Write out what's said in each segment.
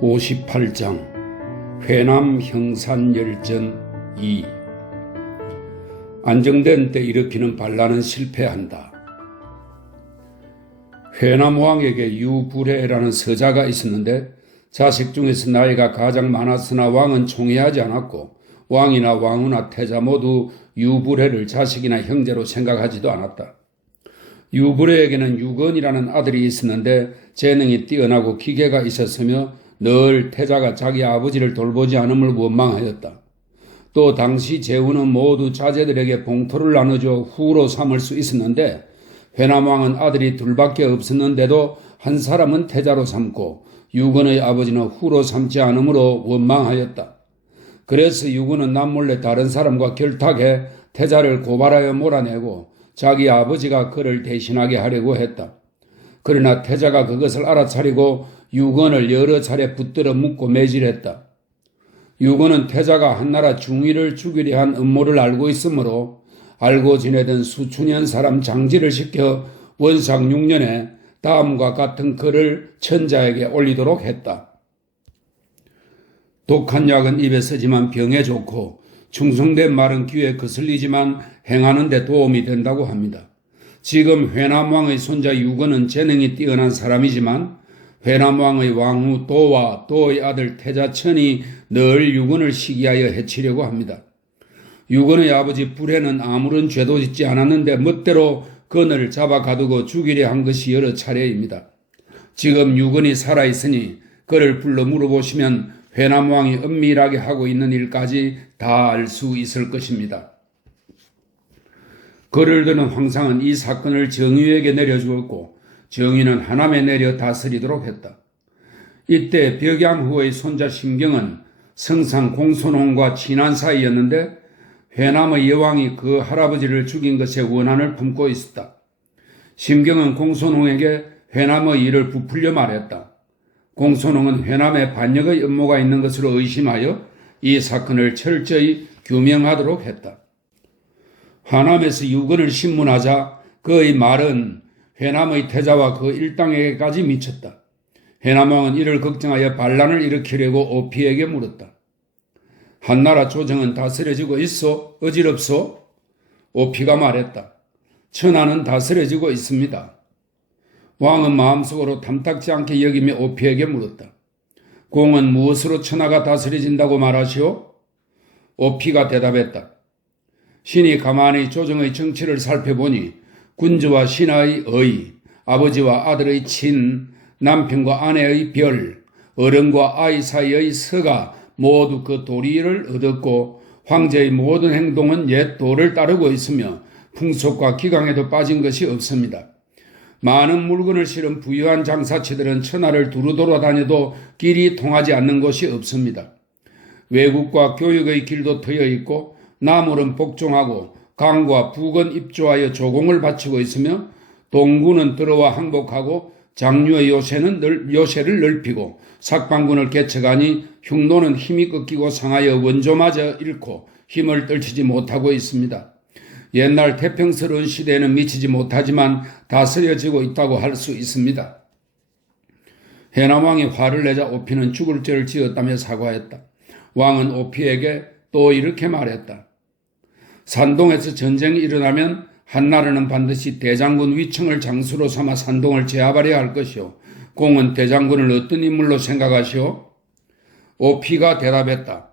58장 회남 형산열전 2 안정된 때 일으키는 반란은 실패한다. 회남 왕에게 유불해라는 서자가 있었는데 자식 중에서 나이가 가장 많았으나 왕은 총애하지 않았고 왕이나 왕후나 태자 모두 유불해를 자식이나 형제로 생각하지도 않았다. 유불해에게는 유건이라는 아들이 있었는데 재능이 뛰어나고 기계가 있었으며 늘 태자가 자기 아버지를 돌보지 않음을 원망하였다. 또 당시 제후는 모두 자제들에게 봉토를 나눠줘 후로 삼을 수 있었는데 회남왕은 아들이 둘밖에 없었는데도 한 사람은 태자로 삼고 유건의 아버지는 후로 삼지 않으므로 원망하였다. 그래서 유건은 남몰래 다른 사람과 결탁해 태자를 고발하여 몰아내고 자기 아버지가 그를 대신하게 하려고 했다. 그러나 태자가 그것을 알아차리고 유건을 여러 차례 붙들어 묶고 매질했다. 유건은 태자가 한나라 중위를 죽이려 한 음모를 알고 있으므로 알고 지내던 수춘현 사람 장지를 시켜 원상 6년에 다음과 같은 글을 천자에게 올리도록 했다. 독한 약은 입에 쓰지만 병에 좋고 충성된 말은 귀에 거슬리지만 행하는 데 도움이 된다고 합니다. 지금 회남왕의 손자 유건은 재능이 뛰어난 사람이지만 회남왕의 왕후 도와 도의 아들 태자천이 늘 유건을 시기하여 해치려고 합니다. 유건의 아버지 불해는 아무런 죄도 짓지 않았는데 멋대로 건을 잡아 가두고 죽이려 한 것이 여러 차례입니다. 지금 유건이 살아있으니 그를 불러 물어보시면 회남왕이 은밀하게 하고 있는 일까지 다 알 수 있을 것입니다. 그를 드는 황상은 이 사건을 정유에게 내려주었고 정유는 하남에 내려 다스리도록 했다. 이때 벽양후의 손자 심경은 성상 공손홍과 친한 사이였는데 회남의 여왕이 그 할아버지를 죽인 것에 원한을 품고 있었다. 심경은 공손홍에게 회남의 일을 부풀려 말했다. 공손홍은 회남에 반역의 음모가 있는 것으로 의심하여 이 사건을 철저히 규명하도록 했다. 하남에서 유건을 신문하자 그의 말은 회남의 태자와 그 일당에게까지 미쳤다. 회남왕은 이를 걱정하여 반란을 일으키려고 오피에게 물었다. 한나라 조정은 다스려지고 있소? 어지럽소? 오피가 말했다. 천하는 다스려지고 있습니다. 왕은 마음속으로 탐탁지 않게 여기며 오피에게 물었다. 공은 무엇으로 천하가 다스려진다고 말하시오? 오피가 대답했다. 신이 가만히 조정의 정치를 살펴보니 군주와 신하의 의, 아버지와 아들의 친, 남편과 아내의 별, 어른과 아이 사이의 서가 모두 그 도리를 얻었고 황제의 모든 행동은 옛 도를 따르고 있으며 풍속과 기강에도 빠진 것이 없습니다. 많은 물건을 실은 부유한 장사치들은 천하를 두루 돌아다녀도 길이 통하지 않는 곳이 없습니다. 외국과 교육의 길도 트여 있고 나물은 복종하고 강과 북은 입조하여 조공을 바치고 있으며 동군은 들어와 항복하고 장류의 요새를 넓히고 삭방군을 개척하니 흉노는 힘이 꺾이고 상하여 원조마저 잃고 힘을 떨치지 못하고 있습니다. 옛날 태평스러운 시대에는 미치지 못하지만 다스려지고 있다고 할 수 있습니다. 회남왕이 화를 내자 오피는 죽을 죄를 지었다며 사과했다. 왕은 오피에게 또 이렇게 말했다. 산동에서 전쟁이 일어나면 한나라는 반드시 대장군 위청을 장수로 삼아 산동을 제압하려 할 것이요. 공은 대장군을 어떤 인물로 생각하시오? 오피가 대답했다.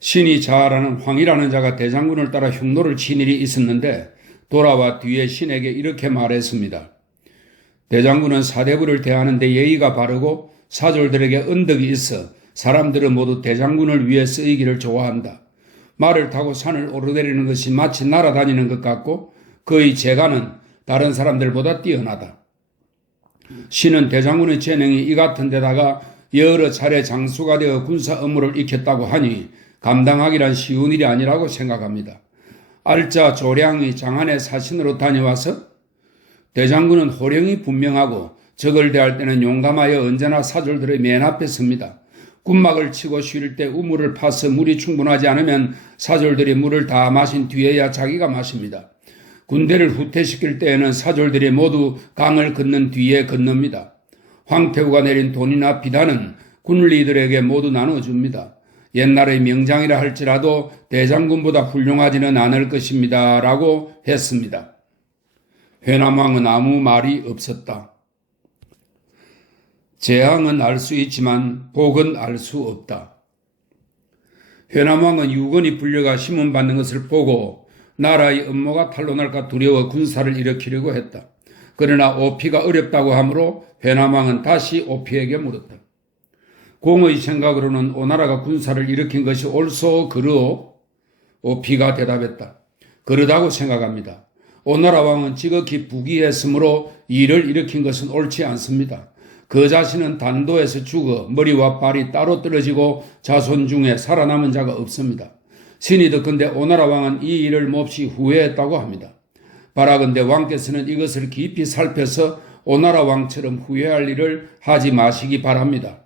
신이 자아라는 황이라는 자가 대장군을 따라 흉노를 친 일이 있었는데 돌아와 뒤에 신에게 이렇게 말했습니다. 대장군은 사대부를 대하는데 예의가 바르고 사졸들에게 은덕이 있어 사람들은 모두 대장군을 위해 쓰이기를 좋아한다. 말을 타고 산을 오르내리는 것이 마치 날아다니는 것 같고 그의 재간은 다른 사람들보다 뛰어나다. 신은 대장군의 재능이 이 같은 데다가 여러 차례 장수가 되어 군사 업무를 익혔다고 하니 감당하기란 쉬운 일이 아니라고 생각합니다. 알짜 조량이 장안의 사신으로 다녀와서 대장군은 호령이 분명하고 적을 대할 때는 용감하여 언제나 사졸들의 맨 앞에 섭니다. 군막을 치고 쉴 때 우물을 파서 물이 충분하지 않으면 사졸들이 물을 다 마신 뒤에야 자기가 마십니다. 군대를 후퇴시킬 때에는 사졸들이 모두 강을 건넌 뒤에 건넙니다. 황태우가 내린 돈이나 비단은 군리들에게 모두 나눠줍니다. 옛날의 명장이라 할지라도 대장군보다 훌륭하지는 않을 것입니다. 라고 했습니다. 회남왕은 아무 말이 없었다. 재앙은 알 수 있지만 복은 알 수 없다. 회남왕은 유건이 불려가 심문받는 것을 보고 나라의 음모가 탄로날까 두려워 군사를 일으키려고 했다. 그러나 오피가 어렵다고 하므로 회남왕은 다시 오피에게 물었다. 공의 생각으로는 오나라가 군사를 일으킨 것이 옳소 그르오? 오피가 대답했다. 그러다고 생각합니다. 오나라 왕은 지극히 부귀했으므로 이를 일으킨 것은 옳지 않습니다. 그 자신은 단도에서 죽어 머리와 발이 따로 떨어지고 자손 중에 살아남은 자가 없습니다. 신이 듣건대 오나라 왕은 이 일을 몹시 후회했다고 합니다. 바라건대 왕께서는 이것을 깊이 살펴서 오나라 왕처럼 후회할 일을 하지 마시기 바랍니다.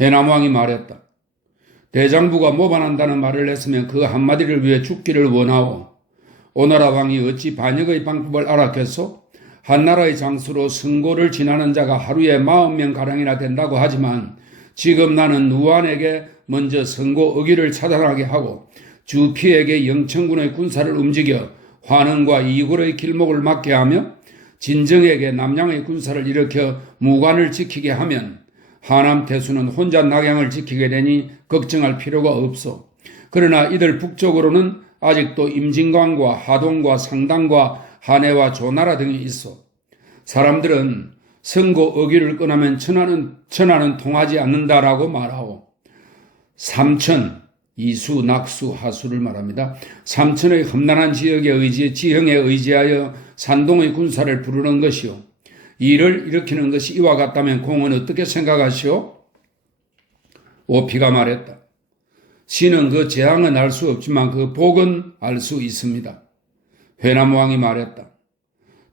해남 왕이 말했다. 대장부가 모반한다는 말을 했으면 그 한마디를 위해 죽기를 원하오. 오나라 왕이 어찌 반역의 방법을 알았겠소? 한나라의 장수로 승고를 지나는 자가 하루에 40명가량이나 된다고 하지만 지금 나는 누안에게 먼저 승고 의기를 차단하게 하고 주피에게 영천군의 군사를 움직여 환흥과 이굴의 길목을 막게 하며 진정에게 남양의 군사를 일으켜 무관을 지키게 하면 하남 태수는 혼자 낙양을 지키게 되니 걱정할 필요가 없어. 그러나 이들 북쪽으로는 아직도 임진광과 하동과 상당과 한해와 조나라 등이 있어. 사람들은 선고 의기를 꺼내면 천하는 통하지 않는다라고 말하오. 삼천, 이수, 낙수, 하수를 말합니다. 삼천의 험난한 지형에 의지하여 산동의 군사를 부르는 것이요. 이를 일으키는 것이 이와 같다면 공은 어떻게 생각하시오? 오피가 말했다. 신은 그 재앙은 알 수 없지만 그 복은 알 수 있습니다. 회남왕이 말했다.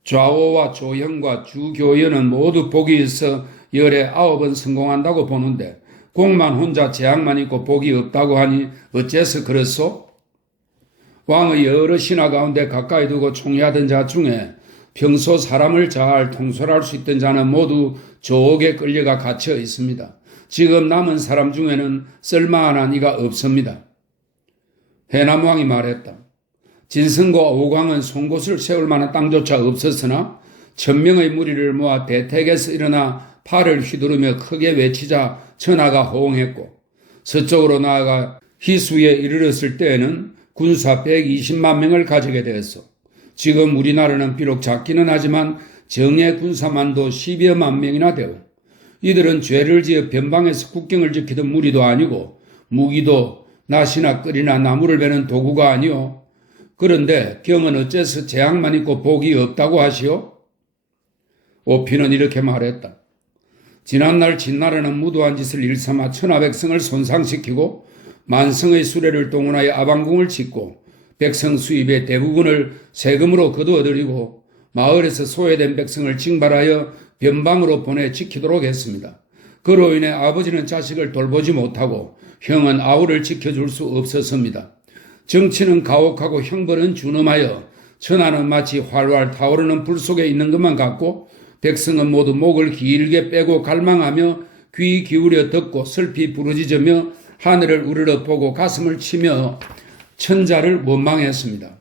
좌오와 조형과 주교연은 모두 복이 있어 열에 9번 성공한다고 보는데 공만 혼자 재앙만 있고 복이 없다고 하니 어째서 그렇소? 왕의 여러 신하 가운데 가까이 두고 총애하던 자 중에 평소 사람을 잘 통솔할 수 있던 자는 모두 조옥에 끌려가 갇혀 있습니다. 지금 남은 사람 중에는 쓸만한 이가 없습니다. 해남왕이 말했다. 진승과 오광은 송곳을 세울 만한 땅조차 없었으나 1000명의 무리를 모아 대택에서 일어나 팔을 휘두르며 크게 외치자 천하가 호응했고 서쪽으로 나아가 희수에 이르렀을 때에는 군사 120만 명을 가지게 되었어. 지금 우리나라는 비록 작기는 하지만 정예 군사만도 10여만 명이나 되오. 이들은 죄를 지어 변방에서 국경을 지키던 무리도 아니고 무기도 낫이나 끌이나 나무를 베는 도구가 아니오. 그런데 경은 어째서 재앙만 있고 복이 없다고 하시오? 오피는 이렇게 말했다. 지난날 진나라는 무도한 짓을 일삼아 천하백성을 손상시키고 만성의 수레를 동원하여 아방궁을 짓고 백성 수입의 대부분을 세금으로 거두어들이고 마을에서 소외된 백성을 징발하여 변방으로 보내 지키도록 했습니다. 그로 인해 아버지는 자식을 돌보지 못하고 형은 아우를 지켜줄 수 없었습니다. 정치는 가혹하고 형벌은 준엄하여 천하는 마치 활활 타오르는 불 속에 있는 것만 같고 백성은 모두 목을 길게 빼고 갈망하며 귀 기울여 듣고 슬피 부르짖으며 하늘을 우러러 보고 가슴을 치며 천자를 원망했습니다.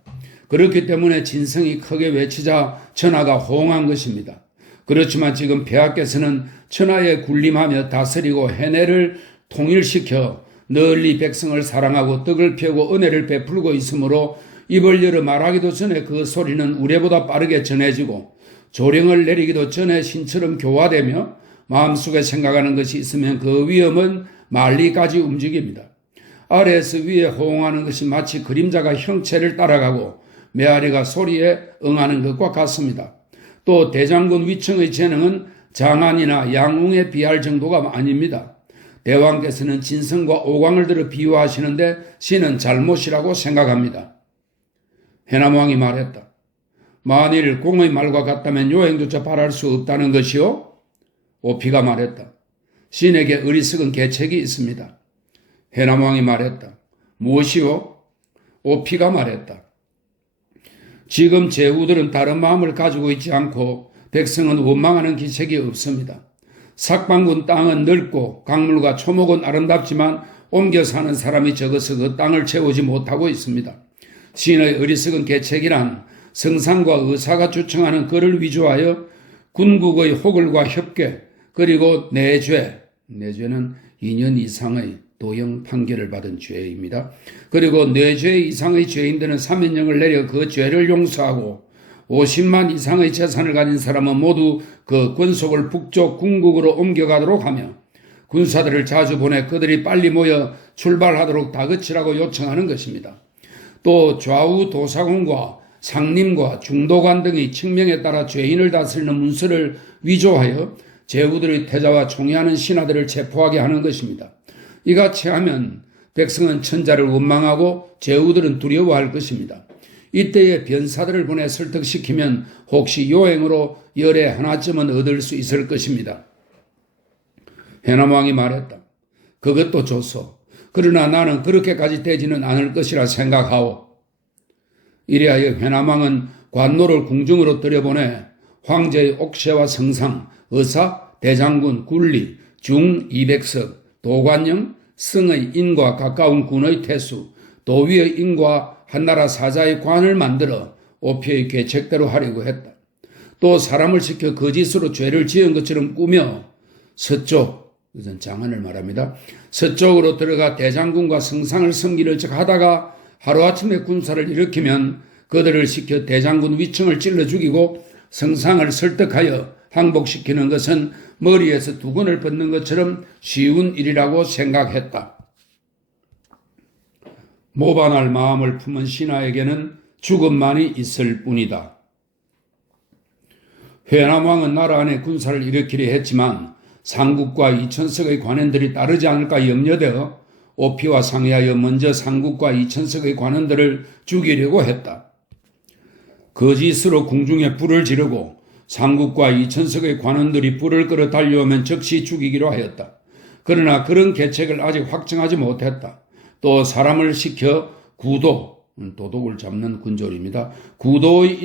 그렇기 때문에 진성이 크게 외치자 천하가 호응한 것입니다. 그렇지만 지금 폐하께서는 천하에 군림하며 다스리고 해내를 통일시켜 널리 백성을 사랑하고 떡을 펴고 은혜를 베풀고 있으므로 입을 열어 말하기도 전에 그 소리는 우레보다 빠르게 전해지고 조령을 내리기도 전에 신처럼 교화되며 마음속에 생각하는 것이 있으면 그 위엄은 말리까지 움직입니다. 아래에서 위에 호응하는 것이 마치 그림자가 형체를 따라가고 메아리가 소리에 응하는 것과 같습니다. 또 대장군 위청의 재능은 장안이나 양웅에 비할 정도가 아닙니다. 대왕께서는 진성과 오광을 들어 비유하시는데 신은 잘못이라고 생각합니다. 해남왕이 말했다. 만일 공의 말과 같다면 요행조차 바랄 수 없다는 것이요? 오피가 말했다. 신에게 어리석은 계책이 있습니다. 해남왕이 말했다. 무엇이요? 오피가 말했다. 지금 제후들은 다른 마음을 가지고 있지 않고 백성은 원망하는 기색이 없습니다. 삭방군 땅은 넓고 강물과 초목은 아름답지만 옮겨 사는 사람이 적어서 그 땅을 채우지 못하고 있습니다. 시인의 어리석은 계책이란 성상과 의사가 주청하는 그를 위조하여 군국의 호글과 협계 그리고 내죄는 2년 이상의 도형 판결을 받은 죄입니다. 그리고 뇌죄 이상의 죄인들은 사면령을 내려 그 죄를 용서하고 50만 이상의 재산을 가진 사람은 모두 그 권속을 북쪽 궁국으로 옮겨가도록 하며 군사들을 자주 보내 그들이 빨리 모여 출발하도록 다그치라고 요청하는 것입니다. 또 좌우 도사관과 상림과 중도관 등의 칙명에 따라 죄인을 다스리는 문서를 위조하여 제후들의 태자와 총애하는 신하들을 체포하게 하는 것입니다. 이같이 하면 백성은 천자를 원망하고 제후들은 두려워할 것입니다. 이때에 변사들을 보내 설득시키면 혹시 요행으로 열에 하나쯤은 얻을 수 있을 것입니다. 해남왕이 말했다. 그것도 좋소. 그러나 나는 그렇게까지 되지는 않을 것이라 생각하오. 이래하여 해남왕은 관노를 궁중으로 들여보내 황제의 옥새와 성상, 의사, 대장군, 굴리, 중 200석, 도관령, 성의 인과 가까운 군의 태수, 도위의 인과 한나라 사자의 관을 만들어 오피의 계책대로 하려고 했다. 또 사람을 시켜 거짓으로 죄를 지은 것처럼 꾸며 서쪽, 이것은 장안을 말합니다. 서쪽으로 들어가 대장군과 성상을 섬기를 즉 하다가 하루아침에 군사를 일으키면 그들을 시켜 대장군 위층을 찔러 죽이고 성상을 설득하여 항복시키는 것은 머리에서 두건을 벗는 것처럼 쉬운 일이라고 생각했다. 모반할 마음을 품은 신하에게는 죽음만이 있을 뿐이다. 회남왕은 나라 안에 군사를 일으키려 했지만 상국과 2천석의 관원들이 따르지 않을까 염려되어 오피와 상의하여 먼저 상국과 2천석의 관원들을 죽이려고 했다. 거짓으로 궁중에 불을 지르고 상국과 2천석의 관원들이 불을 끌어 달려오면 즉시 죽이기로 하였다. 그러나 그런 계책을 아직 확정하지 못했다. 또 사람을 시켜 구도, 도둑을 잡는 군졸입니다. 구도의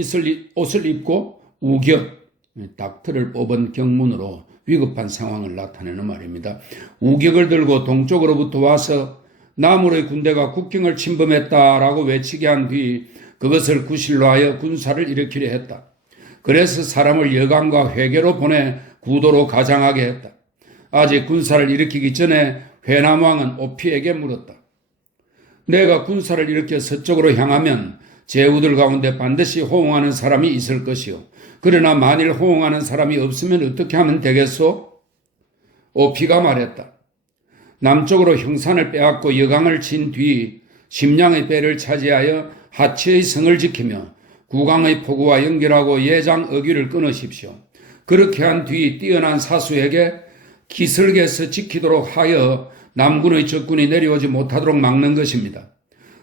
옷을 입고 우격, 닥터를 뽑은 경문으로 위급한 상황을 나타내는 말입니다. 우격을 들고 동쪽으로부터 와서 남으로의 군대가 국경을 침범했다라고 외치게 한 뒤 그것을 구실로 하여 군사를 일으키려 했다. 그래서 사람을 여강과 회계로 보내 구도로 가장하게 했다. 아직 군사를 일으키기 전에 회남왕은 오피에게 물었다. 내가 군사를 일으켜 서쪽으로 향하면 제후들 가운데 반드시 호응하는 사람이 있을 것이요. 그러나 만일 호응하는 사람이 없으면 어떻게 하면 되겠소? 오피가 말했다. 남쪽으로 형산을 빼앗고 여강을 친 뒤 심량의 배를 차지하여 하치의 성을 지키며 구강의 포구와 연결하고 예장 어귀를 끊으십시오. 그렇게 한 뒤 뛰어난 사수에게 기슭에서 지키도록 하여 남군의 적군이 내려오지 못하도록 막는 것입니다.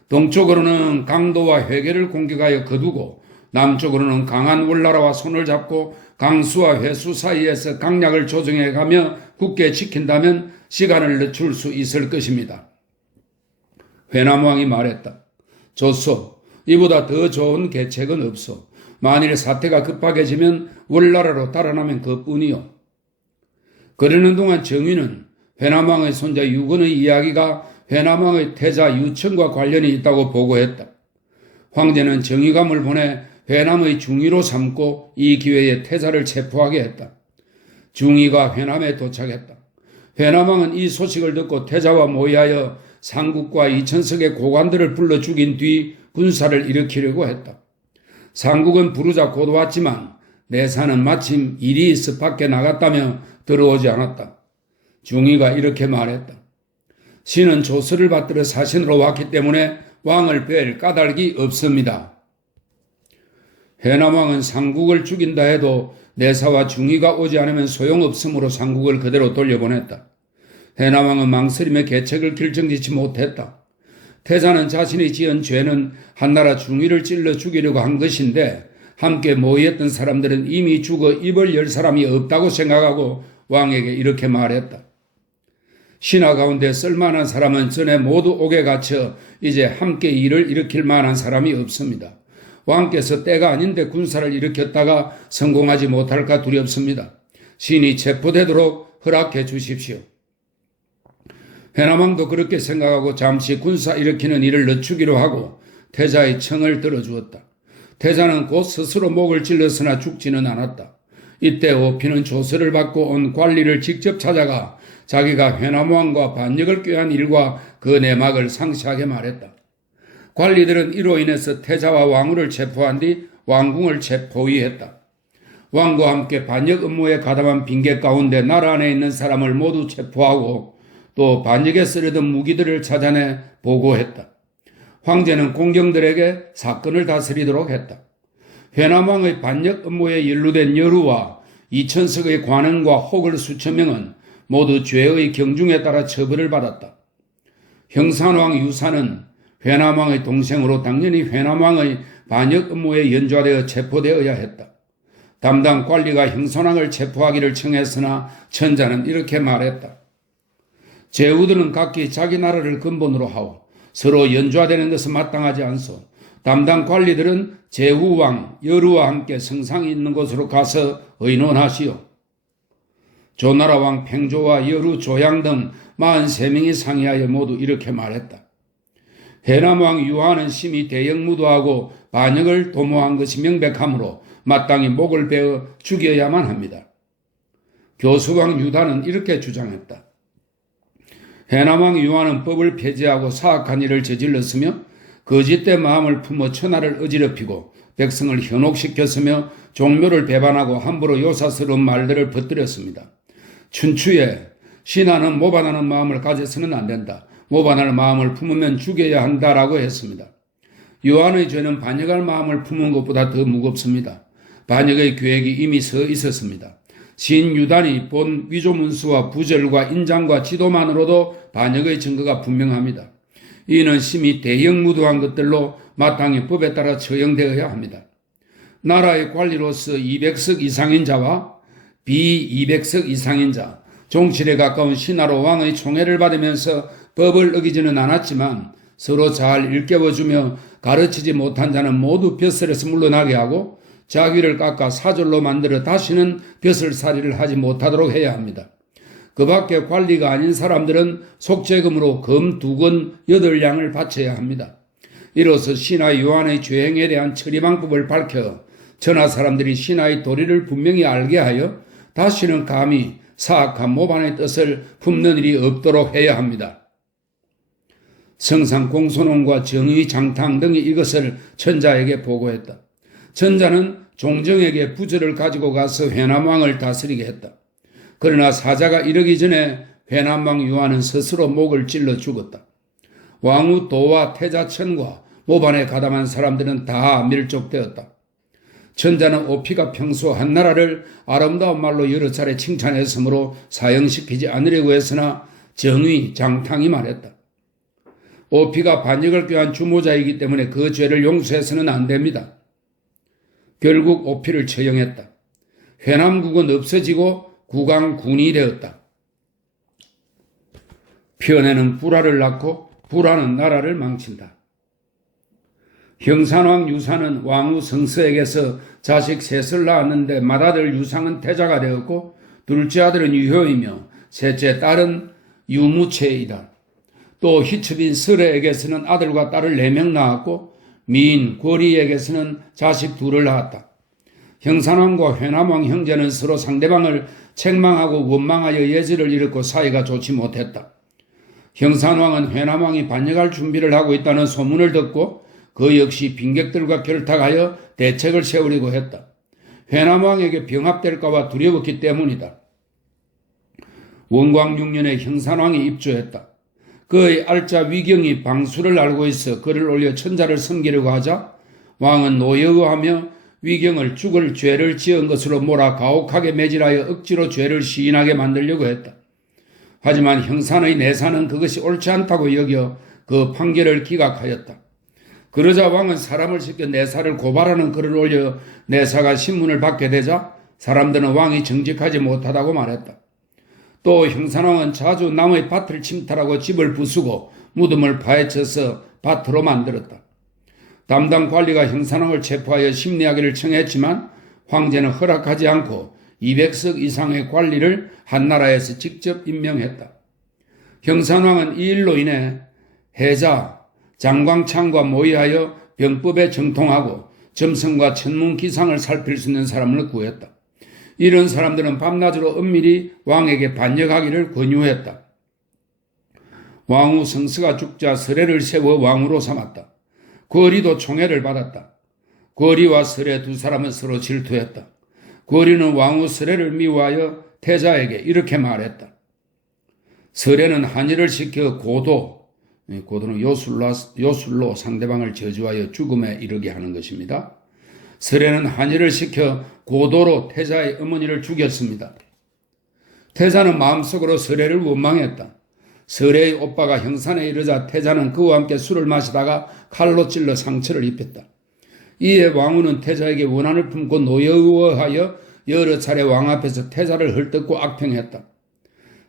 동쪽으로는 강도와 회계를 공격하여 거두고 남쪽으로는 강한 월나라와 손을 잡고 강수와 회수 사이에서 강약을 조정해 가며 굳게 지킨다면 시간을 늦출 수 있을 것입니다. 회남왕이 말했다. 좋소. 이보다 더 좋은 계책은 없소. 만일 사태가 급박해지면 월나라로 달아나면 그뿐이요. 그러는 동안 정의는 회남왕의 손자 유건의 이야기가 회남왕의 태자 유천과 관련이 있다고 보고했다. 황제는 정의감을 보내 회남의 중의로 삼고 이 기회에 태자를 체포하게 했다. 중의가 회남에 도착했다. 회남왕은 이 소식을 듣고 태자와 모의하여 상국과 2천석의 고관들을 불러 죽인 뒤 군사를 일으키려고 했다. 상국은 부르자 곧 왔지만 내사는 마침 일이 있어 밖에 나갔다며 들어오지 않았다. 중의가 이렇게 말했다. 신은 조서를 받들어 사신으로 왔기 때문에 왕을 뵐 까닭이 없습니다. 해남왕은 상국을 죽인다 해도 내사와 중의가 오지 않으면 소용없으므로 상국을 그대로 돌려보냈다. 해남왕은 망설임의 계책을 결정짓지 못했다. 태자는 자신이 지은 죄는 한나라 중의를 찔러 죽이려고 한 것인데 함께 모의했던 사람들은 이미 죽어 입을 열 사람이 없다고 생각하고 왕에게 이렇게 말했다. 신하 가운데 쓸만한 사람은 전에 모두 옥에 갇혀 이제 함께 일을 일으킬 만한 사람이 없습니다. 왕께서 때가 아닌데 군사를 일으켰다가 성공하지 못할까 두렵습니다. 신이 체포되도록 허락해 주십시오. 회남왕도 그렇게 생각하고 잠시 군사 일으키는 일을 늦추기로 하고 태자의 청을 들어주었다. 태자는 곧 스스로 목을 찔렀으나 죽지는 않았다. 이때 오피는 조서를 받고 온 관리를 직접 찾아가 자기가 회남왕과 반역을 꾀한 일과 그 내막을 상세하게 말했다. 관리들은 이로 인해서 태자와 왕후를 체포한 뒤 왕궁을 포위했다. 왕과 함께 반역 업무에 가담한 빈객 가운데 나라 안에 있는 사람을 모두 체포하고 또 반역에 쓰려던 무기들을 찾아내 보고했다. 황제는 공경들에게 사건을 다스리도록 했다. 회남왕의 반역 업무에 연루된 여루와 2천석의 관원과 혹을 수천 명은 모두 죄의 경중에 따라 처벌을 받았다. 형산왕 유사는 회남왕의 동생으로 당연히 회남왕의 반역 업무에 연좌되어 체포되어야 했다. 담당 관리가 형산왕을 체포하기를 청했으나 천자는 이렇게 말했다. 제후들은 각기 자기 나라를 근본으로 하오. 서로 연좌되는 것은 마땅하지 않소. 담당 관리들은 제후왕, 여루와 함께 성상이 있는 곳으로 가서 의논하시오. 조나라 왕 팽조와 여루, 조양 등 43명이 상의하여 모두 이렇게 말했다. 회남왕 유하는 심히 대역무도하고 반역을 도모한 것이 명백하므로 마땅히 목을 베어 죽여야만 합니다. 교수왕 유다는 이렇게 주장했다. 회남왕 유하는 법을 폐지하고 사악한 일을 저질렀으며 거짓된 마음을 품어 천하를 어지럽히고 백성을 현혹시켰으며 종묘를 배반하고 함부로 요사스러운 말들을 퍼뜨렸습니다. 춘추에 신하는 모반하는 마음을 가져서는 안 된다. 모반할 마음을 품으면 죽여야 한다라고 했습니다. 유한의 죄는 반역할 마음을 품은 것보다 더 무겁습니다. 반역의 계획이 이미 서 있었습니다. 신 유단이 본 위조문수와 부절과 인장과 지도만으로도 반역의 증거가 분명합니다. 이는 심히 대형무도한 것들로 마땅히 법에 따라 처형되어야 합니다. 나라의 관리로서 200석 이상인 자와 비200석 이상인 자, 종칠에 가까운 신하로 왕의 총애를 받으면서 법을 어기지는 않았지만 서로 잘 일깨워주며 가르치지 못한 자는 모두 벼슬에서 물러나게 하고 자기를 깎아 사절로 만들어 다시는 벼슬살이를 하지 못하도록 해야 합니다. 그 밖에 관리가 아닌 사람들은 속죄금으로 금 2건 8량을 바쳐야 합니다. 이로써 신하 요한의 죄행에 대한 처리방법을 밝혀 전하 사람들이 신하의 도리를 분명히 알게 하여 다시는 감히 사악한 모반의 뜻을 품는 일이 없도록 해야 합니다. 성상 공손원과 정의 장탕 등이 이것을 천자에게 보고했다. 천자는 종정에게 부절을 가지고 가서 회남왕을 다스리게 했다. 그러나 사자가 이르기 전에 회남왕 유한은 스스로 목을 찔러 죽었다. 왕후 도와 태자천과 모반에 가담한 사람들은 다 밀족되었다. 천자는 오피가 평소 한나라를 아름다운 말로 여러 차례 칭찬했으므로 사형시키지 않으려고 했으나 정의 장탕이 말했다. 오피가 반역을 꾀한 주모자이기 때문에 그 죄를 용서해서는 안 됩니다. 결국 오피를 처형했다. 회남국은 없어지고 국왕군이 되었다. 편에는 불화를 낳고 불화는 나라를 망친다. 형산왕 유사는 왕후 성서에게서 자식 셋을 낳았는데 맏아들 유상은 태자가 되었고 둘째 아들은 유효이며 셋째 딸은 유무체이다. 또 희첩인 설에에게서는 아들과 딸을 4명 낳았고 미인 고리에게서는 자식 2을 낳았다. 형산왕과 회남왕 형제는 서로 상대방을 책망하고 원망하여 예절을 잃었고 사이가 좋지 못했다. 형산왕은 회남왕이 반역할 준비를 하고 있다는 소문을 듣고 그 역시 빈객들과 결탁하여 대책을 세우려고 했다. 회남왕에게 병합될까봐 두려웠기 때문이다. 원광 6년에 형산왕이 입주했다. 그의 알짜 위경이 방수를 알고 있어 그를 올려 천자를 섬기려고 하자 왕은 노여워하며 위경을 죽을 죄를 지은 것으로 몰아 가혹하게 매질하여 억지로 죄를 시인하게 만들려고 했다. 하지만 형산의 내사는 그것이 옳지 않다고 여겨 그 판결을 기각하였다. 그러자 왕은 사람을 시켜 내사를 고발하는 글을 올려 내사가 신문을 받게 되자 사람들은 왕이 정직하지 못하다고 말했다. 또 형산왕은 자주 남의 밭을 침탈하고 집을 부수고 무덤을 파헤쳐서 밭으로 만들었다. 담당 관리가 형산왕을 체포하여 심리하기를 청했지만 황제는 허락하지 않고 200석 이상의 관리를 한나라에서 직접 임명했다. 형산왕은 이 일로 인해 해자, 장광창과 모의하여 병법에 정통하고 점성과 천문 기상을 살필 수 있는 사람을 구했다. 이런 사람들은 밤낮으로 은밀히 왕에게 반역하기를 권유했다. 왕후 성스가 죽자 설애를 세워 왕후로 삼았다. 거리도 총애를 받았다. 거리와 설애 두 사람은 서로 질투했다. 거리는 왕후 설애를 미워하여 태자에게 이렇게 말했다. 설애는 한의를 시켜 고도는 요술로 상대방을 저주하여 죽음에 이르게 하는 것입니다. 설애는 한의를 시켜 고도로 태자의 어머니를 죽였습니다. 태자는 마음속으로 설애를 원망했다. 설애의 오빠가 형산에 이르자 태자는 그와 함께 술을 마시다가 칼로 찔러 상처를 입혔다. 이에 왕후는 태자에게 원한을 품고 노여워하여 여러 차례 왕 앞에서 태자를 헐뜯고 악평했다.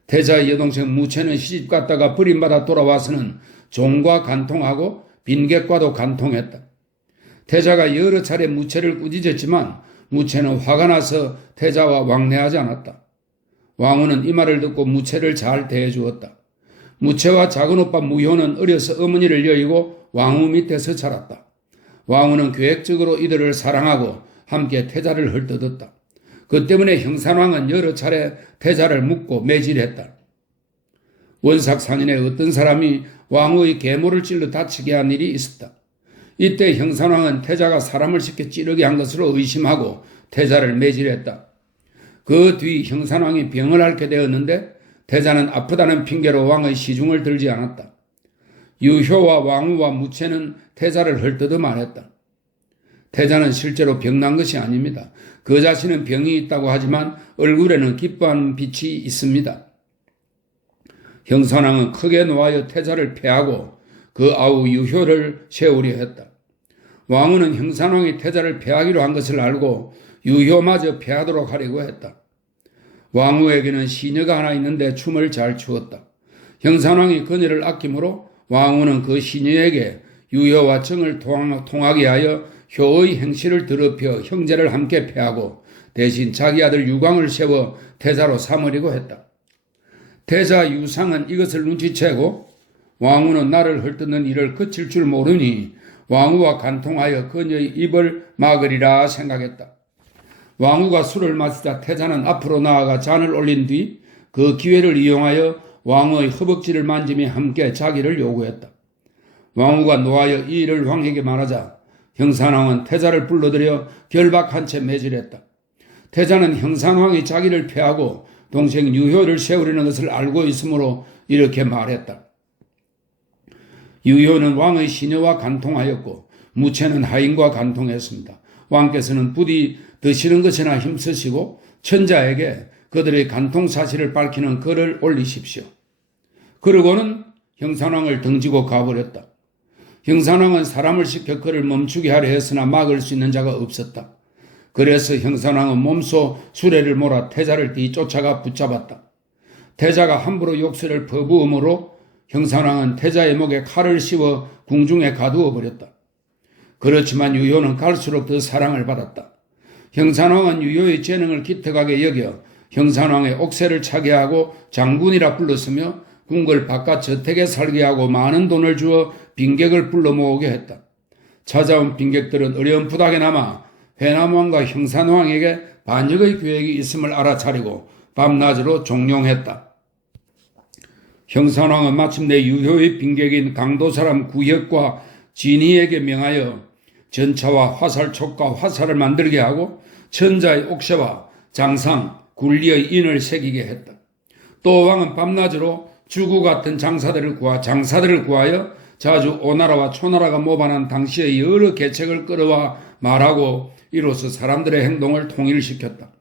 태자의 여동생 무채는 시집 갔다가 버림받아 돌아와서는 종과 간통하고 빈객과도 간통했다. 태자가 여러 차례 무채를 꾸짖었지만 무채는 화가 나서 태자와 왕래하지 않았다. 왕후는 이 말을 듣고 무채를 잘 대해주었다. 무채와 작은 오빠 무효는 어려서 어머니를 여의고 왕후 밑에서 자랐다. 왕후는 계획적으로 이들을 사랑하고 함께 태자를 헐뜯었다. 그 때문에 형산왕은 여러 차례 태자를 묻고 매질했다. 원삭산인에 어떤 사람이 왕후의 계모를 찔러 다치게 한 일이 있었다. 이때 형산왕은 태자가 사람을 시켜 찌르게 한 것으로 의심하고 태자를 매질했다. 그 뒤 형산왕이 병을 앓게 되었는데 태자는 아프다는 핑계로 왕의 시중을 들지 않았다. 유효와 왕후와 무채는 태자를 헐뜯어 말했다. 태자는 실제로 병난 것이 아닙니다. 그 자신은 병이 있다고 하지만 얼굴에는 기뻐하는 빛이 있습니다. 형산왕은 크게 노하여 태자를 패하고 그 아우 유효를 세우려 했다. 왕후는 형산왕이 태자를 패하기로 한 것을 알고 유효마저 패하도록 하려고 했다. 왕후에게는 시녀가 하나 있는데 춤을 잘 추었다. 형산왕이 그녀를 아낌으로 왕후는 그 시녀에게 유효와 정을 통하게 하여 효의 행실을 더럽혀 형제를 함께 패하고 대신 자기 아들 유광을 세워 태자로 삼으려고 했다. 태자 유상은 이것을 눈치채고 왕후는 나를 헐뜯는 일을 그칠 줄 모르니 왕후와 간통하여 그녀의 입을 막으리라 생각했다. 왕후가 술을 마시자 태자는 앞으로 나아가 잔을 올린 뒤 그 기회를 이용하여 왕후의 허벅지를 만지며 함께 자기를 요구했다. 왕후가 노하여 이 일을 왕에게 말하자 형산왕은 태자를 불러들여 결박한 채 매질했다. 태자는 형산왕이 자기를 패하고 동생 유효를 세우려는 것을 알고 있으므로 이렇게 말했다. 유효는 왕의 시녀와 간통하였고 무채는 하인과 간통했습니다. 왕께서는 부디 드시는 것이나 힘쓰시고 천자에게 그들의 간통 사실을 밝히는 글을 올리십시오. 그러고는 형산왕을 등지고 가버렸다. 형산왕은 사람을 시켜 그를 멈추게 하려 했으나 막을 수 있는 자가 없었다. 그래서 형산왕은 몸소 수레를 몰아 태자를 뒤쫓아가 붙잡았다. 태자가 함부로 욕설을 퍼부음으로 형산왕은 태자의 목에 칼을 씌워 궁중에 가두어 버렸다. 그렇지만 유효는 갈수록 더 사랑을 받았다. 형산왕은 유효의 재능을 기특하게 여겨 형산왕의 옥새를 차게 하고 장군이라 불렀으며 궁궐 바깥 저택에 살게 하고 많은 돈을 주어 빈객을 불러 모으게 했다. 찾아온 빈객들은 어렴풋하게나마 회남왕과 형산왕에게 반역의 계획이 있음을 알아차리고 밤낮으로 종용했다. 형산왕은 마침내 유효의 빈객인 강도 사람 구혁과 진희에게 명하여 전차와 화살촉과 화살을 만들게 하고 천자의 옥새와 장상, 굴리의 인을 새기게 했다. 또 왕은 밤낮으로 주구 같은 장사들을 구하여 자주 오나라와 초나라가 모반한 당시의 여러 계책을 끌어와 말하고 이로써 사람들의 행동을 통일시켰다.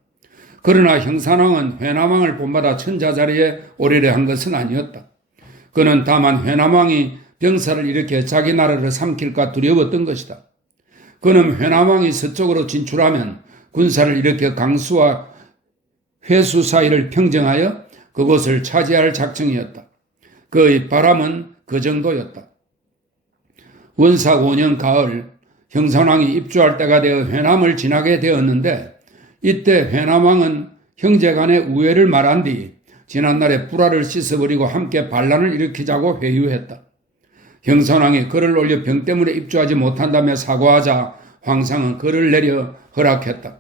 그러나 형산왕은 회남왕을 본받아 천자 자리에 오르려 한 것은 아니었다. 그는 다만 회남왕이 병사를 일으켜 자기 나라를 삼킬까 두려웠던 것이다. 그는 회남왕이 서쪽으로 진출하면 군사를 일으켜 강수와 회수 사이를 평정하여 그곳을 차지할 작정이었다. 그의 바람은 그 정도였다. 원삭 5년 가을 형산왕이 입주할 때가 되어 회남을 지나게 되었는데 이때 회남왕은 형제 간의 우애를 말한 뒤 지난날에 불화를 씻어버리고 함께 반란을 일으키자고 회유했다. 형선왕이 글을 올려 병 때문에 입주하지 못한다며 사과하자 황상은 글을 내려 허락했다.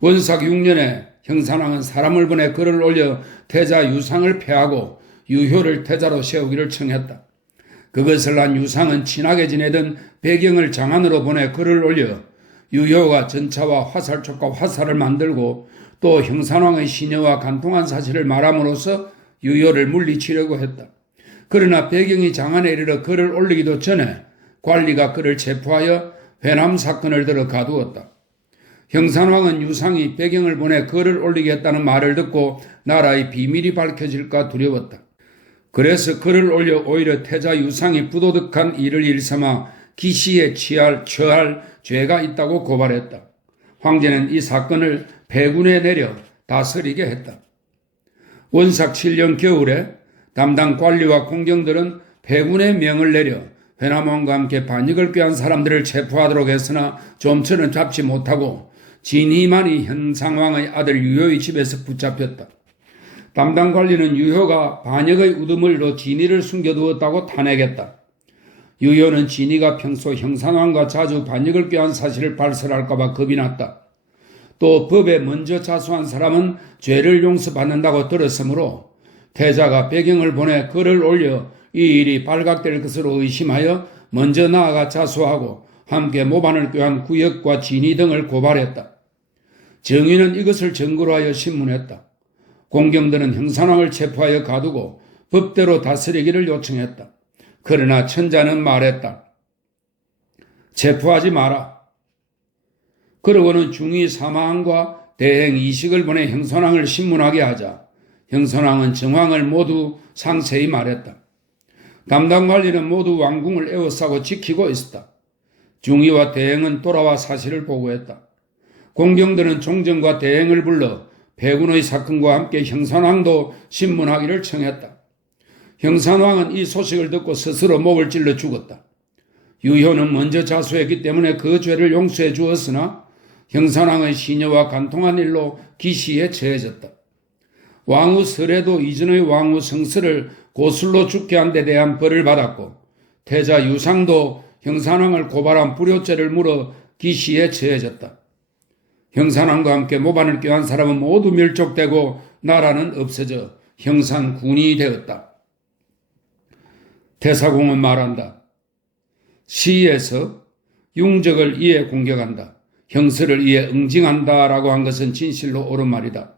원삭 6년에 형선왕은 사람을 보내 글을 올려 태자 유상을 폐하고 유효를 태자로 세우기를 청했다. 그것을 안 유상은 친하게 지내던 배경을 장안으로 보내 글을 올려 유효가 전차와 화살촉과 화살을 만들고 또 형산왕의 시녀와 간통한 사실을 말함으로써 유효를 물리치려고 했다. 그러나 배경이 장안에 이르러 글을 올리기도 전에 관리가 그를 체포하여 회남 사건을 들어 가두었다. 형산왕은 유상이 배경을 보내 글을 올리겠다는 말을 듣고 나라의 비밀이 밝혀질까 두려웠다. 그래서 글을 올려 오히려 태자 유상이 부도덕한 일을 일삼아 기시에 처할 죄가 있다고 고발했다. 황제는 이 사건을 배군에 내려 다스리게 했다. 원삭 7년 겨울에 담당 관리와 공경들은 배군의 명을 내려 회남왕과 함께 반역을 꾀한 사람들을 체포하도록 했으나 좀처럼 잡지 못하고 진희만이 현상왕의 아들 유효의 집에서 붙잡혔다. 담당 관리는 유효가 반역의 우두머리로 진희를 숨겨두었다고 탄핵했다. 유효는 진희가 평소 형산왕과 자주 반역을 꾀한 사실을 발설할까 봐 겁이 났다. 또 법에 먼저 자수한 사람은 죄를 용서받는다고 들었으므로 태자가 배경을 보내 글을 올려 이 일이 발각될 것으로 의심하여 먼저 나아가 자수하고 함께 모반을 꾀한 구역과 진희 등을 고발했다. 정의는 이것을 증거로 하여 신문했다. 공경들은 형산왕을 체포하여 가두고 법대로 다스리기를 요청했다. 그러나 천자는 말했다. 체포하지 마라. 그러고는 중위 사마왕과 대행 이식을 보내 형선왕을 신문하게 하자 형선왕은 정황을 모두 상세히 말했다. 담당 관리는 모두 왕궁을 에워싸고 지키고 있었다. 중위와 대행은 돌아와 사실을 보고했다. 공경들은 종정과 대행을 불러 배군의 사건과 함께 형산왕도 신문하기를 청했다. 형산왕은 이 소식을 듣고 스스로 목을 찔러 죽었다. 유효는 먼저 자수했기 때문에 그 죄를 용서해 주었으나 형산왕의 시녀와 간통한 일로 기시에 처해졌다. 왕후 설에도 이전의 왕후 성설을 고술로 죽게 한 데 대한 벌을 받았고 태자 유상도 형산왕을 고발한 불효죄를 물어 기시에 처해졌다. 형산왕과 함께 모반을 꾀한 사람은 모두 멸족되고 나라는 없어져 형산군이 되었다. 태사공은 말한다. 시에서 융적을 이에 공격한다. 형설을 이에 응징한다 라고 한 것은 진실로 옳은 말이다.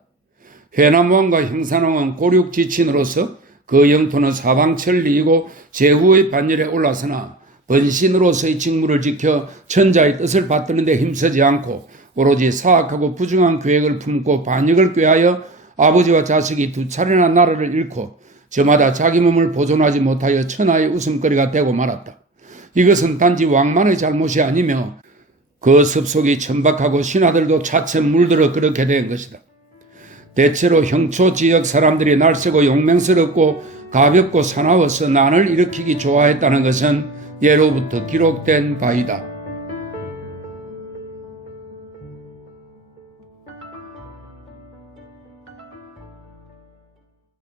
회남왕과 형산왕은 고륙지친으로서 그 영토는 사방천리이고 제후의 반열에 올라서나 번신으로서의 직무를 지켜 천자의 뜻을 받드는 데 힘쓰지 않고 오로지 사악하고 부정한 계획을 품고 반역을 꾀하여 아버지와 자식이 두 차례나 나라를 잃고 저마다 자기 몸을 보존하지 못하여 천하의 웃음거리가 되고 말았다. 이것은 단지 왕만의 잘못이 아니며 그 습속이 천박하고 신하들도 차츰 물들어 그렇게 된 것이다. 대체로 형초 지역 사람들이 날쌔고 용맹스럽고 가볍고 사나워서 난을 일으키기 좋아했다는 것은 예로부터 기록된 바이다.